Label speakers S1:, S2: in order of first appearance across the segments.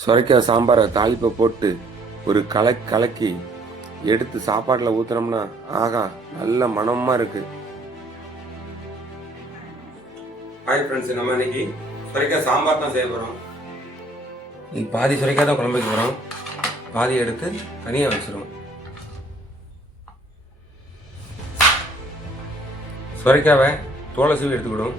S1: சுரைக்காய் சாம்பாரை தாளிப்பை போட்டு ஒரு கலை கலக்கி எடுத்து சாப்பாட்டில் ஊத்துனோம்னா ஆகா நல்ல மனமாக இருக்கு. ஹாய் ஃப்ரெண்ட்ஸ் நம்ம இன்னைக்கு சுரைக்காய் சாம்பார் தான் செய்ய போகிறோம் இன்னைக்கு பாதி சுரைக்காய் தான் குழம்பு வைக்க போகிறோம் பாதி எடுத்து தனியாக வச்சிரும் சுரைக்காவை தோலை சீவி எடுத்துக்கிடும்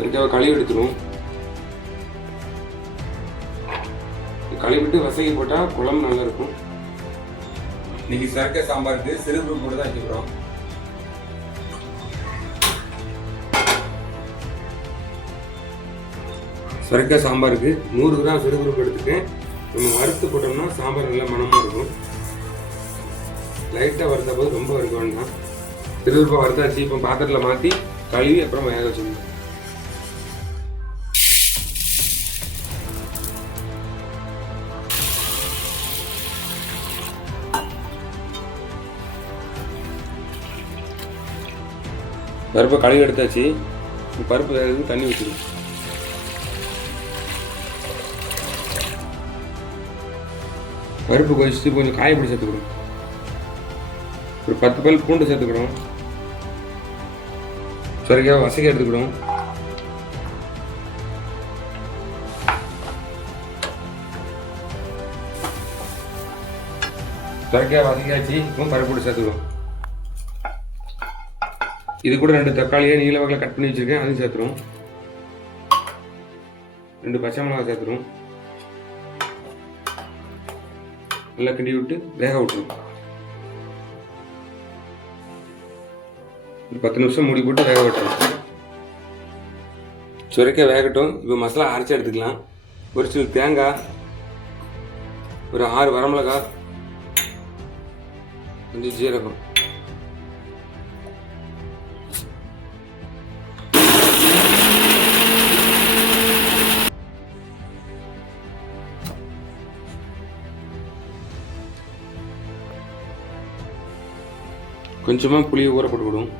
S1: சுரைக்காவை கழுவி எடுத்துரும். கழுவிட்டு வசதி போட்டால் குழம்பு நல்லா இருக்கும் இன்னைக்கு சரக்கை சாம்பாருக்கு சிறுபருப்பு போட்டு தான் வச்சுக்கிறோம். சுரைக்காய் சாம்பாருக்கு நூறு கிராம் சிறுபருப்பு எடுத்துக்கேன் நம்ம வறுத்து போட்டோம்னா சாம்பார் நல்லா மணமாக இருக்கும். லைட்டாக வறுத்த போது ரொம்ப வறுக்க வேண்டாம். சிறுபருப்பை வறுத்தாச்சு. இப்போ பாத்திரத்தில் மாற்றி கழுவி அப்புறம் வேக வச்சுக்கணும். பருப்பை கழுவி எடுத்தாச்சு. பருப்பு வேகிறதுக்கு தண்ணி ஊற்றிடும் பருப்பு கொதிச்சுட்டு கொஞ்சம் காயப்பொடி சேர்த்துக்கணும் ஒரு பத்து பல் பூண்டு சேர்த்துக்கணும் சொரிக்காய் வசக்கி எடுத்துக்கணும் சொரிக்காய் வசக்கியாச்சு இப்போ பருப்பு சேர்த்துக்கணும் இது கூட ரெண்டு தக்காளியை நீல வகையில் கட் பண்ணி வச்சிருக்கேன். அதையும் சேர்த்துருவோம். ரெண்டு பச்சை மிளகா சேர்த்துருவோம். நல்லா கிண்டி விட்டு வேக விட்டுருவோம். ஒரு பத்து நிமிஷம் மூடி போட்டு வேக விட்டுருவோம். சுரைக்க வேகட்டும். இப்போ மசாலா அரைச்சி எடுத்துக்கலாம். ஒரு சில தேங்காய் ஒரு ஆறு வரமிளகாய் கொஞ்சம் ஜீரகம். கொஞ்சமாக புளியை ஊற போட்டுக்கிடும்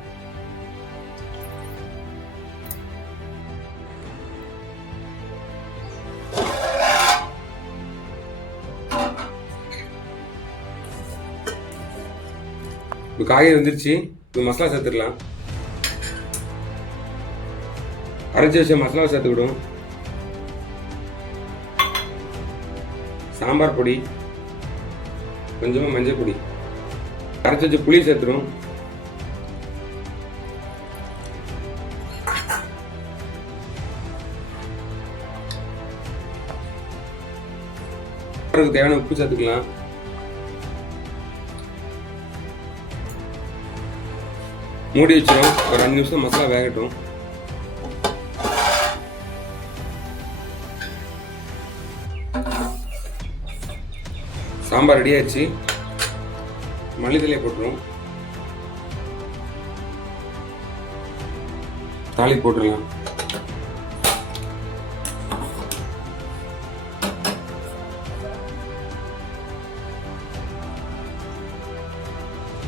S1: இப்போ காய்கறி வந்துருச்சு. இப்போ மசாலா சேர்த்துடலாம். அரைச்சி வச்ச மசாலா சேர்த்துக்கிடும் சாம்பார் பொடி. கொஞ்சமாக மஞ்சள் பொடி. அரைச்சி வச்சு புளி சேர்த்துடும் தேவையான உப்பு சேர்த்துக்கலாம். மூடி வச்சிடும் ஒரு அஞ்சு நிமிஷம் மசாலா வேகட்டும். சாம்பார் ரெடி ஆயிடுச்சு. மல்லித்தலையை போட்டுரும். தாலி போட்டுடலாம்.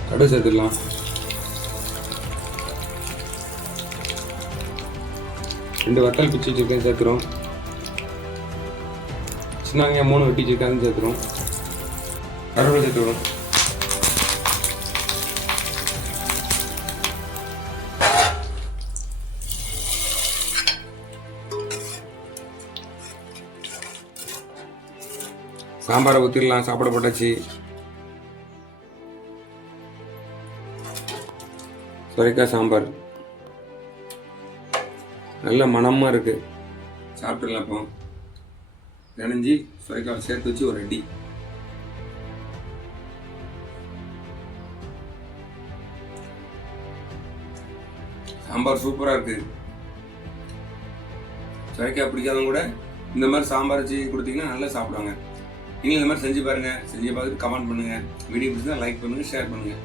S1: கடுகு சேர்த்துடலாம். ரெண்டு வட்டல் பிச்சு வச்சுருக்கேன் சேர்த்துறோம். சின்ன வெங்காயம் மூணு வெட்டி வச்சிருக்கேன் சேர்த்துறோம். கருவேப்பிலை சேர்த்துக்கிறோம் சாம்பாரை ஊற்றிடலாம் சாப்பிட போட்டாச்சு. சுரைக்காய் சாம்பார். நல்ல மனமாக இருக்குது சாப்பிட்டுடலாம் இப்போ. நினைஞ்சி சுரைக்காய் சேர்த்து வச்சு ஒரு அடி. சாம்பார் சூப்பராக இருக்குது சுரைக்காய் பிடிக்காதவங்க கூட இந்த மாதிரி சாம்பார் வச்சு கொடுத்தீங்கன்னா நல்லா சாப்பிடுவாங்க. நீங்களும் இந்த மாதிரி செஞ்சு பாருங்கள் செஞ்சு பார்த்துட்டு கமெண்ட் பண்ணுங்கள் வீடியோ பிடிச்சா லைக் பண்ணுங்கள் ஷேர் பண்ணுங்கள்